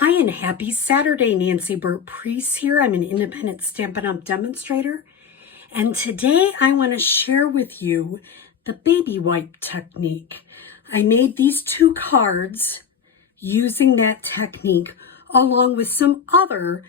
Hi and happy Saturday, Nancy Burt-Preece here. I'm an independent Stampin' Up! Demonstrator. And today I want to share with you the baby wipe technique. I made these two cards using that technique along with some other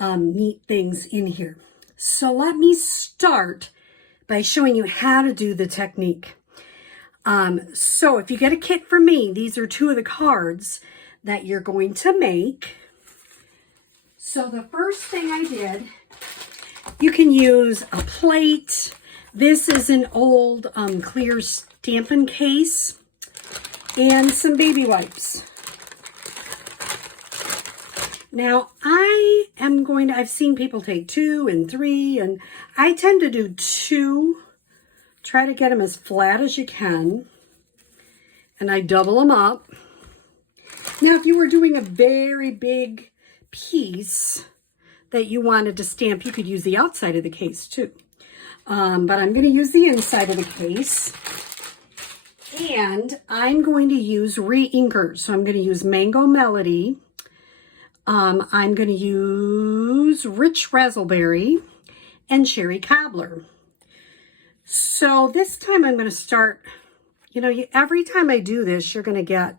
neat things in here. So let me start by showing you how to do the technique. So if you get a kit from me, these are two of the cards that you're going to make. So the first thing I did, you can use a plate. This is an old clear stamping case and some baby wipes. Now I've seen people take 2 and 3, and I tend to do 2. Try to get them as flat as you can. And I double them up. Now, if you were doing a very big piece that you wanted to stamp, you could use the outside of the case too. But I'm going to use the inside of the case. And I'm going to use re-inkers. So I'm going to use Mango Melody. I'm going to use Rich Razzleberry and Cherry Cobbler. So this time I'm going to start, every time I do this, you're going to get,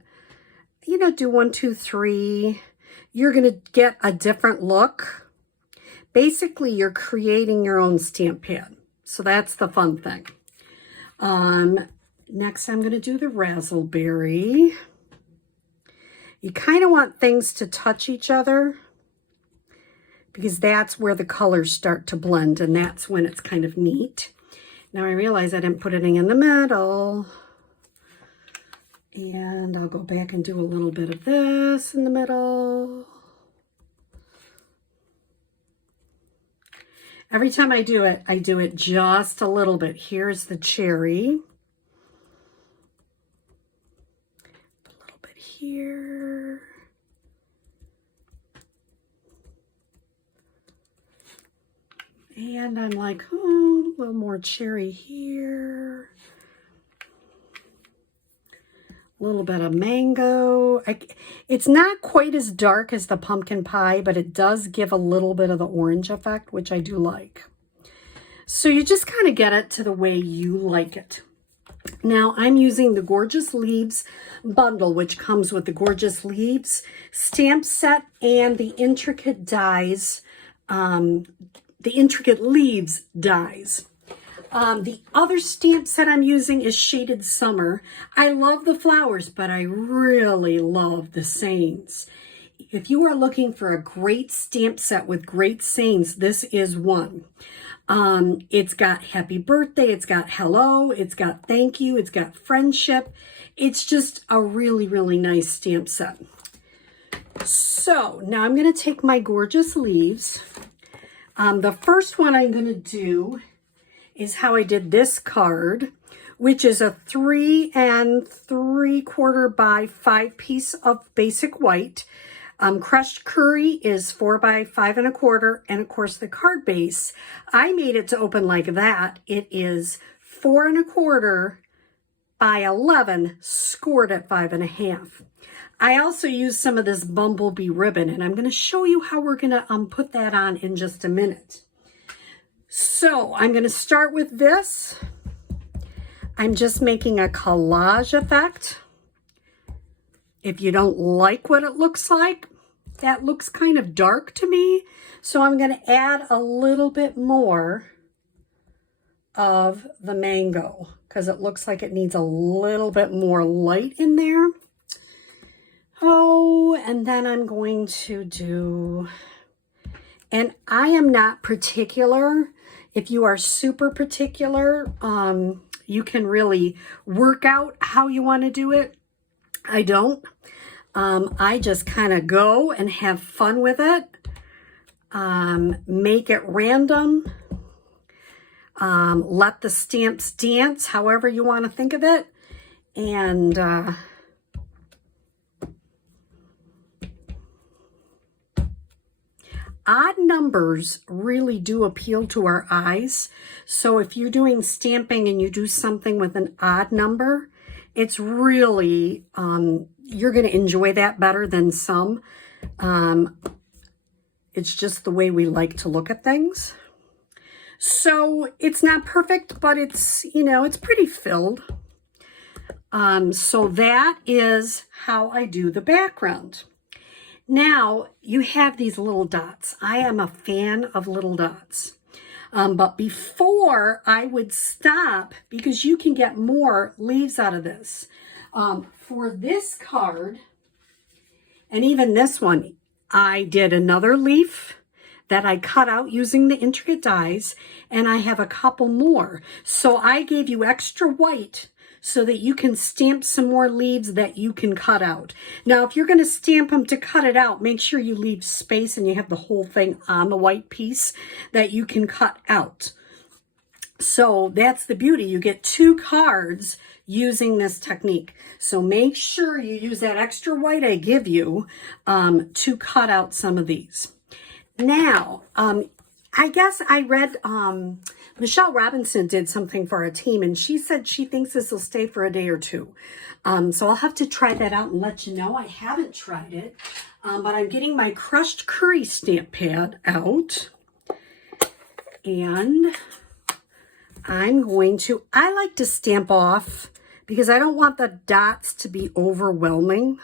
do 1, 2, 3. You're going to get a different look. Basically, you're creating your own stamp pad. So that's the fun thing. Next, I'm going to do the Razzleberry. You kind of want things to touch each other because that's where the colors start to blend, and that's when it's kind of neat. Now I realize I didn't put anything in the middle. And I'll go back and do a little bit of this in the middle. Every time I do it just a little bit. Here's the cherry. A little bit here. And I'm like, oh, a little more cherry here. A little bit of mango. It's not quite as dark as the pumpkin pie, but it does give a little bit of the orange effect, which I do like. So you just kind of get it to the way you like it. Now I'm using the Gorgeous Leaves bundle, which comes with the Gorgeous Leaves stamp set and the intricate dies, the intricate leaves dies. The other stamp set I'm using is Shaded Summer. I love the flowers, but I really love the sayings. If you are looking for a great stamp set with great sayings, this is one. It's got happy birthday, it's got hello, it's got thank you, it's got friendship. It's just a really, really nice stamp set. So now I'm going to take my Gorgeous Leaves. The first one I'm going to do is how I did this card, which is a 3 3/4 by 5 piece of basic white. Crushed curry is 4 by 5 1/4, and of course the card base, I made it to open like that. It is 4 1/4 by 11, scored at 5 1/2. I also used some of this bumblebee ribbon, and I'm going to show you how we're going to put that on in just a minute. So I'm going to start with this. I'm just making a collage effect. If you don't like what it looks like, that looks kind of dark to me. So I'm going to add a little bit more of the mango because it looks like it needs a little bit more light in there. Oh, and then I'm going to do, and I am not particular. If you are super particular, you can really work out how you want to do it. I don't. I just kind of go and have fun with it. Make it random. Let the stamps dance, however you want to think of it. And odd numbers really do appeal to our eyes. So if you're doing stamping and you do something with an odd number, it's really, you're going to enjoy that better than some. It's just the way we like to look at things. So it's not perfect, but it's, you know, it's pretty filled. So that is how I do the background. Now you have these little dots. I am a fan of little dots. But before I would stop, because you can get more leaves out of this. For this card, and even this one, I did another leaf that I cut out using the intricate dies, and I have a couple more. So I gave you extra white so that you can stamp some more leaves that you can cut out. Now, if you're going to stamp them to cut it out, make sure you leave space and you have the whole thing on the white piece that you can cut out. So that's the beauty. You get 2 cards using this technique. So make sure you use that extra white I give you to cut out some of these. Now, I guess I read Michelle Robinson did something for a team, and she said she thinks this will stay for a day or 2. So I'll have to try that out and let you know. I haven't tried it, but I'm getting my crushed curry stamp pad out, and I'm going to, I like to stamp off because I don't want the dots to be overwhelming.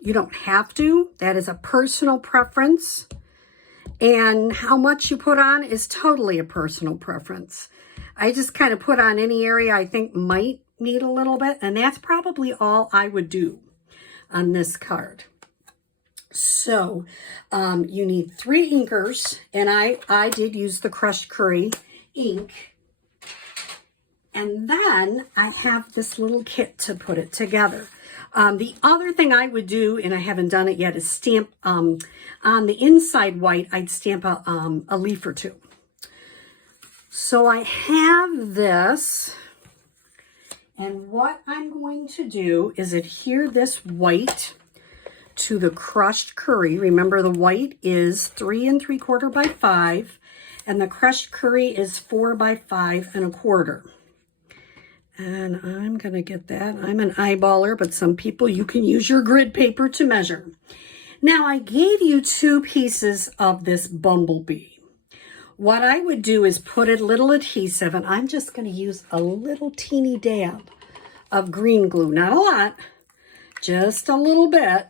You don't have to. That is a personal preference. And how much you put on is totally a personal preference. I just kind of put on any area I think might need a little bit, and that's probably all I would do on this card. So you need 3 inkers, and I did use the crushed curry ink. And then I have this little kit to put it together. The other thing I would do, and I haven't done it yet, is stamp on the inside white, I'd stamp a leaf or 2. So I have this, and what I'm going to do is adhere this white to the crushed curry. Remember, the white is 3 3/4 by 5, and the crushed curry is 4 by 5 1/4. And I'm going to get that. I'm an eyeballer, but some people, you can use your grid paper to measure. Now, I gave you 2 pieces of this bumblebee. What I would do is put a little adhesive, and I'm just going to use a little teeny dab of green glue. Not a lot, just a little bit.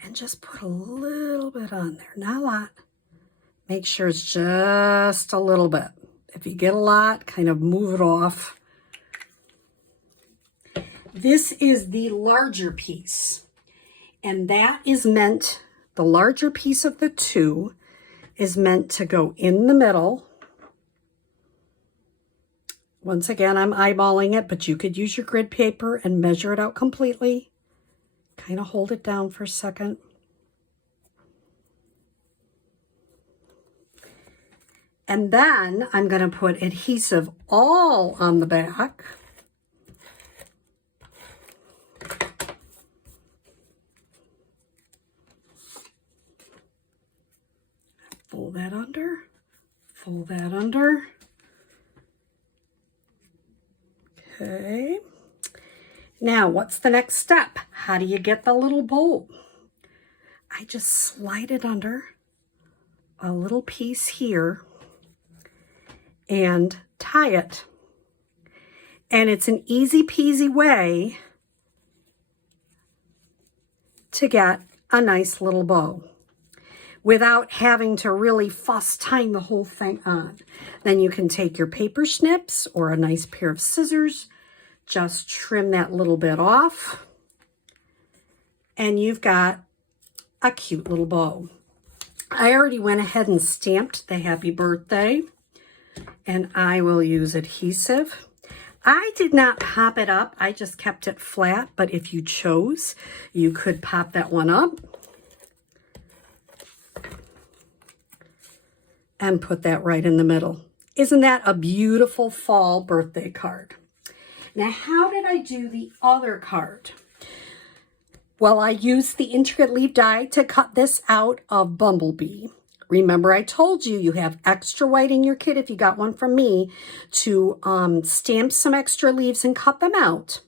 And just put a little bit on there, not a lot. Make sure it's just a little bit. If you get a lot, kind of move it off. This is the larger piece, and that is meant, the larger piece of the 2 is meant to go in the middle. Once again, I'm eyeballing it, but you could use your grid paper and measure it out completely. Kind of hold it down for a second. And then I'm going to put adhesive all on the back. Fold that under, fold that under. Okay. Now, what's the next step? How do you get the little bow? I just slide it under a little piece here and tie it. And it's an easy peasy way to get a nice little bow without having to really fuss tying the whole thing on. Then you can take your paper snips or a nice pair of scissors, just trim that little bit off, and you've got a cute little bow. I already went ahead and stamped the happy birthday, and I will use adhesive. I did not pop it up, I just kept it flat, but if you chose, you could pop that one up and put that right in the middle. Isn't that a beautiful fall birthday card? Now, how did I do the other card? Well, I used the intricate leaf die to cut this out of Bumblebee. Remember, I told you, you have extra white in your kit if you got one from me to stamp some extra leaves and cut them out.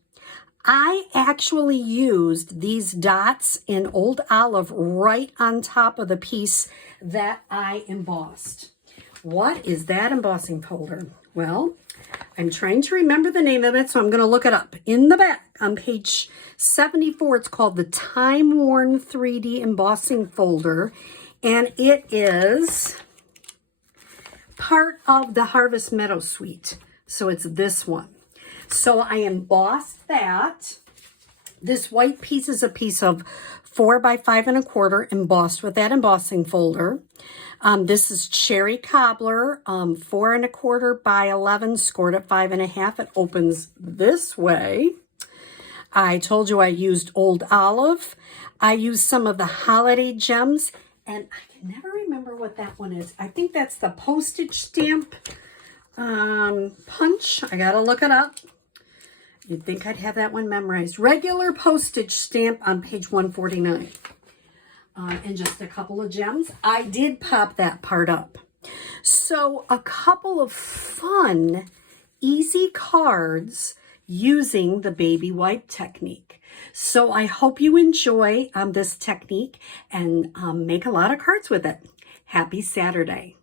I actually used these dots in Old Olive right on top of the piece that I embossed. What is that embossing folder? Well, I'm trying to remember the name of it, so I'm going to look it up. In the back, on page 74, it's called the Time Worn 3D Embossing Folder, and it is part of the Harvest Meadow Suite. So it's this one. So I embossed that. This white piece is a piece of 4 by 5 1/4 embossed with that embossing folder. This is Cherry Cobbler, 4 1/4 by 11, scored at 5 1/2. It opens this way. I told you I used Old Olive. I used some of the holiday gems, and I can never remember what that one is. I think that's the postage stamp punch. I gotta look it up. You'd think I'd have that one memorized. Regular postage stamp on page 149. And just a couple of gems. I did pop that part up. So a couple of fun, easy cards using the baby wipe technique. So I hope you enjoy this technique and make a lot of cards with it. Happy Saturday.